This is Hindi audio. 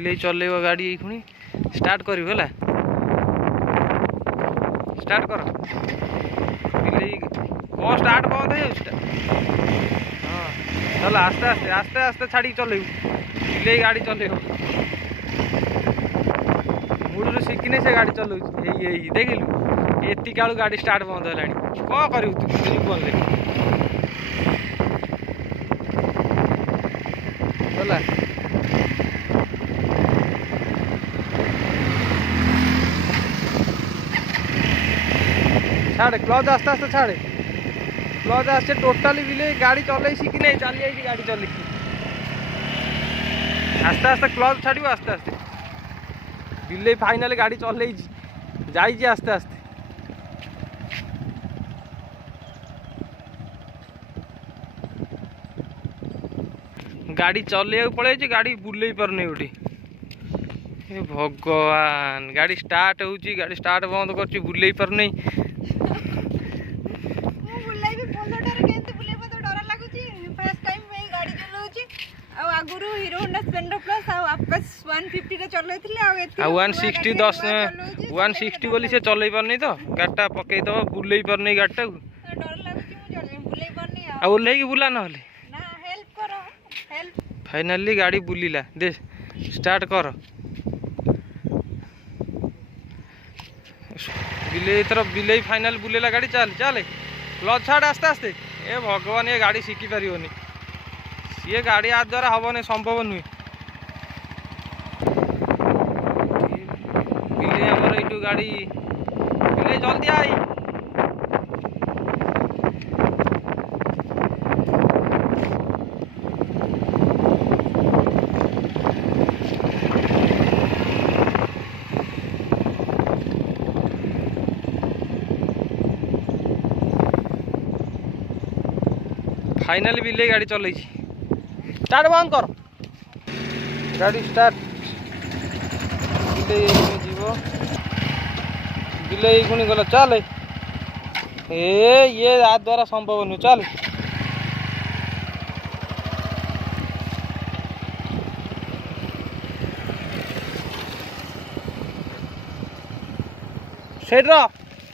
बिले चलेब गाड़ी ये खुणी स्टार्ट कर स्टार्ट कर बिले कौन स्टार्ट बंद हो हाँ चल आस्ते आस्ते आस्ते आस्ते छाड़ी चलेबू बिले गाड़ी चलेब मूल शिखिने से गाड़ी चलाऊ देखिलु एति कालू गाड़ी स्टार्ट बंद है कौन करू तू जीवन ले चला छाड़े क्लच आस्ते आस्ते छाड़े क्लच आस्ते टोटाली बिले गाड़ी चल शिखिने चली जाइए गाड़ी चल आस्ते आस्ते क्लच छाड़ आस्ते आस्ते बिले फाइनाल गाड़ी चल जाइए आस्ते आस्ते गाड़ी चल पड़े गाड़ी बुले पारनी उठी भगवान गाड़ी स्टार्ट हो गाड़ी स्टार्ट बंद कर बुले पारनी आगुरु हीरो होंडा स्प्लेंडर प्लस आपेस 150 रे चलैथिले आ 160 10 160 बोली से चलै परनी तो गाटा पकई दबा बुलै परनी गाटा डर लागुची मु चले बुलै परनी आ ओल्हे की बुला न होले ना हेल्प करो हेल्प फाइनली गाड़ी बुलीला दे स्टार्ट कर बिले तरफ बिले फाइनल बुलेला गाड़ी चल चल क्लच छाड़ आस्ते आस्ते ए भगवान ये गाड़ी शिखी पारियोनी ये गाड़ी आ द्वारा हम नहीं संभव नुहे बिले आमर यू गाड़ी बिले जल्दी आई फाइनली बिले गाड़ी चल स्टार्ट बंद कर गाड़ी स्टार्ट बिले जीव बिले पुणी गला चल ये आ द्वारा संभव नुह चल सेठ